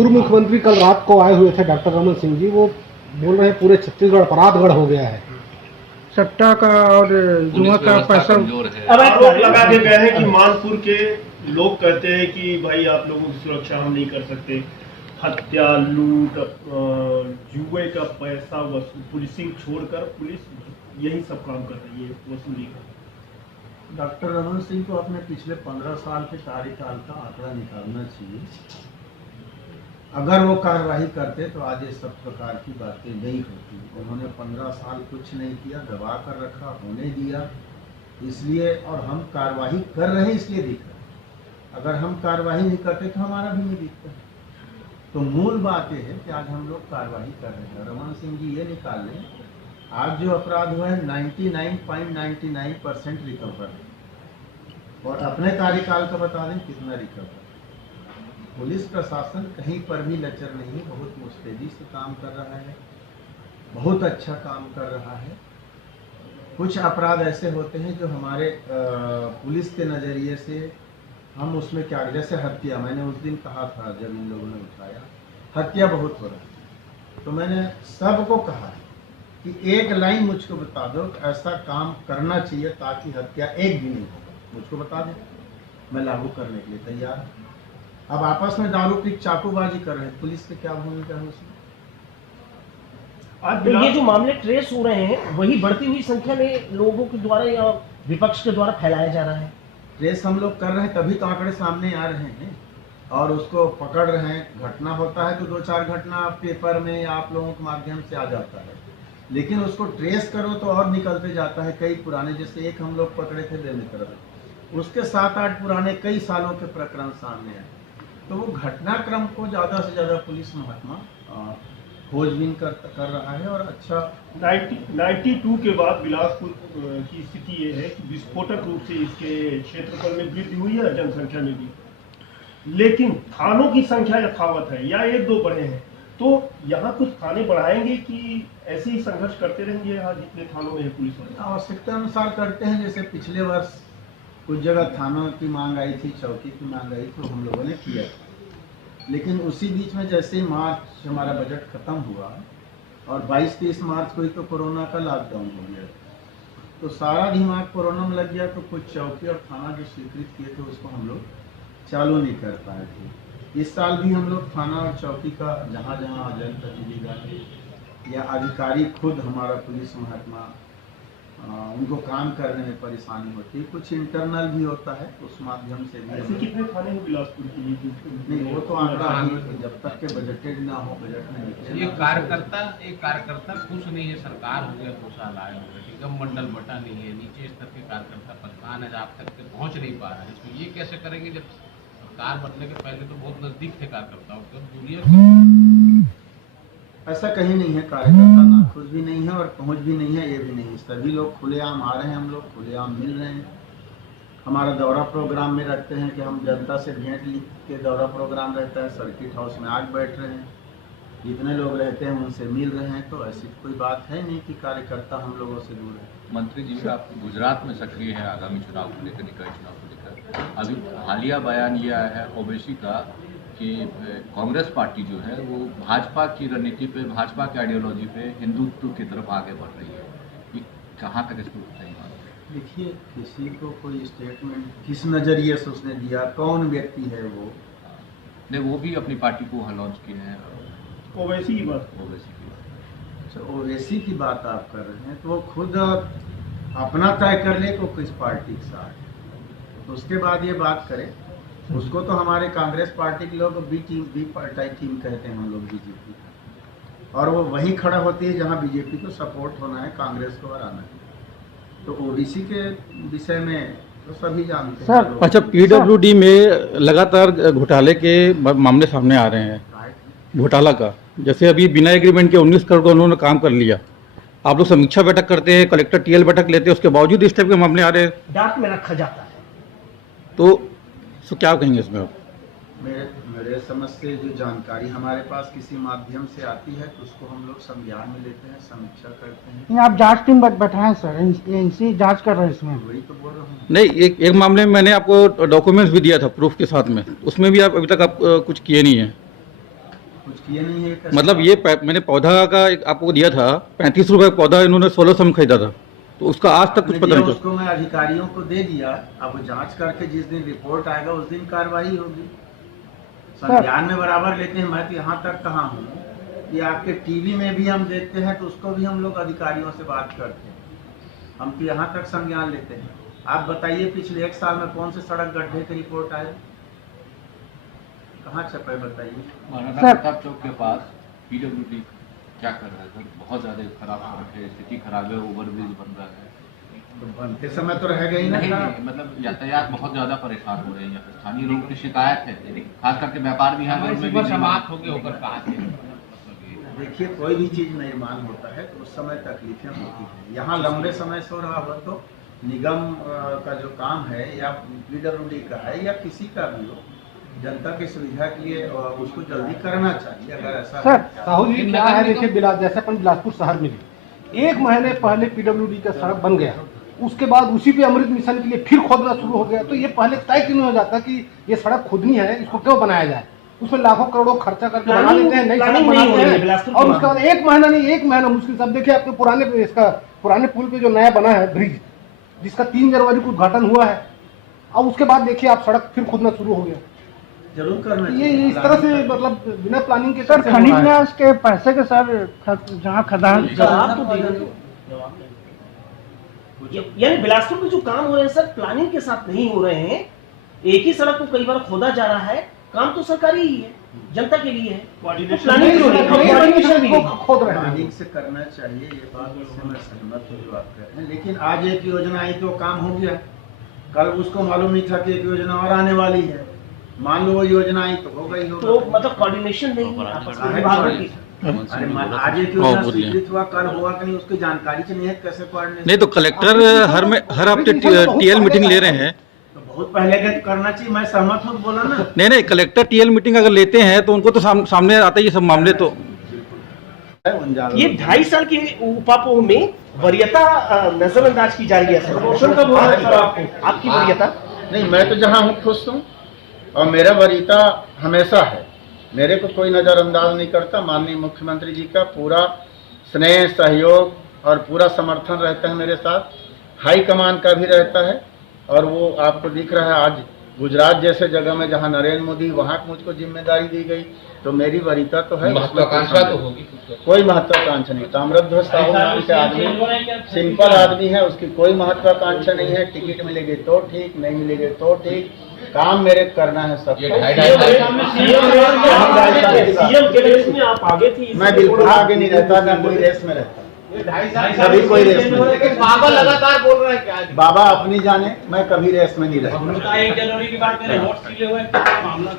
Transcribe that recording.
पूर्व मुख्यमंत्री कल रात को आए हुए थे डॉक्टर रमन सिंह जी, वो बोल रहे हैं पूरे छत्तीसगढ़ अपराधगढ़ हो गया है, सट्टा का और जुआ का पैसा अब आरोप लगा के गए हैं कि मानपुर के लोग कहते हैं कि भाई आप लोगों की सुरक्षा हम नहीं कर सकते, हत्या, लूट, जुए का पैसा पुलिसिंग छोड़कर पुलिस यही सब काम कर रही है, वसूली का। डॉक्टर रमन सिंह को अपने पिछले 15 साल के कार्यकाल का आंकड़ा निकालना चाहिए। अगर वो कार्रवाई करते तो आज ये सब प्रकार की बातें नहीं होती। उन्होंने 15 साल कुछ नहीं किया, दबा कर रखा, होने दिया, इसलिए, और हम कार्रवाई कर रहे हैं इसलिए दिख रहा है। अगर हम कार्रवाई नहीं करते तो हमारा भी नहीं दिखता। तो मूल बात यह है कि आज हम लोग कार्रवाई कर रहे हैं। रमन सिंह जी ये निकाल लें, आज जो अपराध हुआ है 99.99% रिकवर है, और अपने कार्यकाल का बता दें कितना रिकवर। पुलिस प्रशासन कहीं पर भी लचर नहीं, बहुत मुस्तैदी से काम कर रहा है, बहुत अच्छा काम कर रहा है। कुछ अपराध ऐसे होते हैं जो हमारे पुलिस के नज़रिए से हम उसमें क्या, जैसे हत्या, मैंने उस दिन कहा था जब इन लोगों ने उठाया, हत्या बहुत हो रहा है, तो मैंने सबको कहा कि एक लाइन मुझको बता दो, ऐसा काम करना चाहिए ताकि हत्या एक भी नहीं हो, मुझको बता दें, मैं लागू करने के लिए तैयार हूँ। अब आपस में दारू पी चाकूबाजी कर रहे हैं, पुलिस की क्या भूमिका है उसमें? आज ये जो मामले ट्रेस हो रहे हैं वही बढ़ती हुई संख्या में लोगों के द्वारा या विपक्ष के द्वारा फैलाया जा रहा है। ट्रेस हम लोग कर रहे हैं, तभी तो आंकड़े सामने आ रहे हैं और उसको पकड़ रहे हैं। घटना होता है तो 2-4 घटना पेपर में या आप लोगों के माध्यम से आ जाता है, लेकिन उसको ट्रेस करो तो और निकलते जाता है। कई पुराने, जैसे एक हम लोग पकड़े थे बेमित्र, उसके 7-8 पुराने कई सालों के प्रकरण सामने आए। तो वो घटनाक्रम को ज़्यादा से ज़्यादा पुलिस महात्मा खोजबीन कर रहा है और अच्छा। 92 के बाद बिलासपुर की स्थिति ये है कि विस्फोटक रूप से इसके क्षेत्रफल में वृद्धि हुई है, जनसंख्या में भी, लेकिन थानों की संख्या यथावत है या 1-2 बढ़े हैं। तो यहाँ कुछ थाने बढ़ाएंगे कि ऐसे ही संघर्ष करते रहेंगे? यहाँ जितने थानों में है पुलिस वाले आवश्यकता अनुसार करते हैं। जैसे पिछले वर्ष कुछ जगह थानों की मांग आई थी, चौकी की मांग आई, तो हम लोगों ने किया था। लेकिन उसी बीच में जैसे मार्च हमारा बजट खत्म हुआ और 22-23 मार्च को ही तो कोरोना का लॉकडाउन हो गया, तो सारा दिमाग कोरोना में लग गया। तो कुछ चौकी और थाना जो स्वीकृत किए थे उसको हम लोग चालू नहीं कर पाए थे। इस साल भी हम लोग थाना और चौकी का जहाँ जहाँ जनप्रतिनिधि या अधिकारी खुद हमारा पुलिस महात्मा, उनको काम करने में परेशानी होती है, कुछ इंटरनल भी होता है, उस माध्यम से भी। ऐसे कितने थाने हैं बिलासपुर के लिए? नहीं, वो तो आंकड़ा जब तक के बजटेड ना हो, बजट में निकले। एक कार्यकर्ता कुछ नहीं है। सरकार हो गया 2 साल आए हो गए, निगम मंडल बटा नहीं है, नीचे स्तर के कार्यकर्ता परेशान है, आप तक पहुँच नहीं पा रहा है। इसमें ये कैसे करेंगे जब सरकार बनने के पहले तो बहुत नजदीक थे कार्यकर्ताओं के, दुनिया ऐसा कहीं नहीं है। कार्यकर्ता नाखुश भी नहीं है और पहुंच भी नहीं है, ये भी नहीं। सभी लोग खुलेआम आ रहे हैं, हम लोग खुलेआम मिल रहे हैं। हमारा दौरा प्रोग्राम में रखते हैं कि हम जनता से भेंट लिख के दौरा प्रोग्राम रहता है, सर्किट हाउस में आके बैठ रहे हैं, जितने लोग रहते हैं उनसे मिल रहे हैं। तो ऐसी कोई बात है नहीं कि कार्यकर्ता हम लोगों से दूर है। मंत्री जी, आप गुजरात में सक्रिय हैं आगामी चुनाव को लेकर, निकाय चुनाव को लेकर। अभी हालिया बयान ये आया है ओवैसी का कि कांग्रेस पार्टी जो है वो भाजपा की रणनीति पे, भाजपा की आइडियोलॉजी पे, हिंदुत्व की तरफ आगे बढ़ रही है। ये कहाँ तक इसको सही मानते हैं? देखिए, किसी को कोई स्टेटमेंट किस नज़रिए से उसने दिया, कौन व्यक्ति है वो, नहीं, वो भी अपनी पार्टी को वहाँ लॉन्च किए हैं। ओवैसी की बात, ओवैसी की बात आप कर रहे हैं, तो वो खुद अपना तय कर ले को किस पार्टी के साथ, तो उसके बाद ये बात करें। उसको तो हमारे कांग्रेस पार्टी के लोग बी पार्टी टीम कहते हैं, हम लोग बीजेपी, और वो वहीं खड़ा होती है जहां बीजेपी को सपोर्ट होना है, कांग्रेस को हराना है। तो ओबीसी के विषय में तो सभी जानते हैं सर। अच्छा, पीडब्ल्यूडी में लगातार घोटाले के मामले सामने आ रहे हैं, घोटाला का। जैसे अभी बिना एग्रीमेंट के 19 करोड़ का उन्होंने काम कर लिया। आप लोग समीक्षा बैठक करते हैं, कलेक्टर टीएल बैठक लेते हैं, उसके बावजूद इस टाइप के मामले आ रहे हैं, डाक में रखा जाता है। तो क्या कहेंगे इसमें आप? मेरे समझ से जो जानकारी हमारे पास किसी माध्यम से आती है तो उसको हम लोग संज्ञान में लेते हैं, समीक्षा करते हैं। आप जांच टीम बैठाएं सर, एनसी जांच कर रहे हैं इसमें। वही तो बोल रहा हूँ। नहीं, एक मामले में मैंने आपको डॉक्यूमेंट्स भी दिया था प्रूफ के साथ में, उसमें भी आप अभी तक आप कुछ किए नहीं है। ये नहीं है कि मतलब ये मैंने पौधा का एक आपको दिया था 35 रुपए पौधा, इन्होंने 1600 में खरीदा था, तो उसका आज तक कुछ पता नहीं चला। उसको मैं अधिकारियों को दे दिया, अब वो जांच करके जिस दिन रिपोर्ट आएगा उस दिन कार्रवाई होगी। संज्ञान में बराबर लेते हैं, मैं तो यहाँ तक कहा हूँ कि आपके टीवी में भी हम देखते हैं तो उसको भी हम लोग अधिकारियों से बात करते हैं, हम तो यहाँ तक संज्ञान लेते हैं। आप बताइए पिछले 1 साल में कौन से सड़क गड्ढे की रिपोर्ट आए, कहाँ छपे बताइए। महाराणा प्रताप चौक के पास PWD क्या कर रहा है सर? बहुत ज्यादा खराब सड़क है, स्थिति खराब है, ओवरब्रिज बन रहा है। तो बनते समय तो रह गई ना। नहीं, मतलब यातायात बहुत ज्यादा परेशान हो रहे हैं यहाँ पे, स्थानीय लोगों की शिकायत है, खास करके व्यापार विहार में भी समाप्त हो गए होकर कहा थे। देखिए कोई भी चीज निर्माण होता है तो उस समय तकलीफें होती हैं। यहाँ लंबे समय से हो रहा हो तो निगम का जो काम है या PWD का है या किसी का भी हो, जनता की सुविधा के लिए उसको जल्दी करना चाहिए। अगर ऐसा सर साहू जी क्या है, देखिए जैसे अपन बिलासपुर शहर में भी 1 महीने पहले PWD का सड़क बन गया, उसके बाद उसी पे अमृत मिशन के लिए फिर खोदना शुरू हो गया, तो ये पहले तय क्यों नहीं हो जाता कि ये सड़क खुदनी है, इसको क्यों बनाया जाए? उसमें लाखों करोड़ों खर्चा करके बना लेते हैं, नई सड़क बनाते हैं और उसके बाद 1 महीना नहीं 1 महीना मुश्किल से। अब देखिए आपके पुराने पुल पे जो नया बना है ब्रिज, जिसका 3 जनवरी को उद्घाटन हुआ है, अब उसके बाद देखिए आप सड़क फिर खुदना शुरू हो गया। जरूर करना ये इस तरह से मतलब बिना प्लानिंग के सर खनिज न्यास के पैसे के सर जहाँ खदान जवाब तो देना दो। यानी बिलासपुर में जो काम हो रहे हैं सर प्लानिंग के साथ नहीं हो रहे हैं, एक ही सड़क को कई बार खोदा जा रहा है, काम तो सरकारी ही है, जनता के लिए है, तो प्लानिंग क्यों नहीं? कोऑर्डिनेशन भी खोद रहे हैं। प्लानिंग से करना चाहिए, ये बात से मैं सहमत हूँ जो आप कह रहे हैं। लेकिन आज एक योजना आई तो काम हो गया, कल उसको मालूम नहीं था कि एक योजना और आने वाली है, मान लो वो योजना आई तो हो गई होगा। तो मतलब कोऑर्डिनेशन नहीं है आपस में विभागों की। अरे आज एक योजना स्वीकृत हुआ, कल होगा कि नहीं उसकी जानकारी से नहीं है, कैसे कोऑर्डिनेशन? नहीं तो कलेक्टर हर हफ्ते TL मीटिंग ले रहे हैं। तो बहुत पहले के तो करना चाहिए, मैं सहमत हूँ, बोला ना। नहीं कलेक्टर TL मीटिंग अगर लेते हैं तो उनको तो सामने आता है ये सब मामले। तो ये 2.5 साल के उपापों में वरीयता नजरअंदाज की जा रही है। प्रमोशन कब हुआ है सर आपकी वरीयता? नहीं, मैं तो जहाँ हूँ खुश हूँ और मेरा वरीयता हमेशा है, मेरे को कोई नज़रअंदाज नहीं करता। माननीय मुख्यमंत्री जी का पूरा स्नेह सहयोग और पूरा समर्थन रहता है मेरे साथ, हाई कमान का भी रहता है। और वो आपको दिख रहा है आज गुजरात जैसे जगह में जहाँ नरेंद्र मोदी, वहाँ मुझको जिम्मेदारी दी गई, तो मेरी वरीयता तो है। महत्वाकांक्षा तो होगी, कोई महत्वाकांक्षा नहीं। ताम्रध्वज साहू नाम के आदमी, सिंपल आदमी है, उसकी कोई महत्वाकांक्षा नहीं है। टिकट मिलेगी तो ठीक, नहीं मिलेगी तो ठीक, काम मेरे करना है सब। आप आगे थी, मैं बिल्कुल आगे नहीं रहता, ना कोई रेस में रहता, कभी कोई रेस में। बाबा लगातार बोल रहे हैं क्या? बाबा अपनी जाने, मैं कभी रेस में नहीं रहता। 1 जनवरी की बात करें, वोट सीले हुए मामला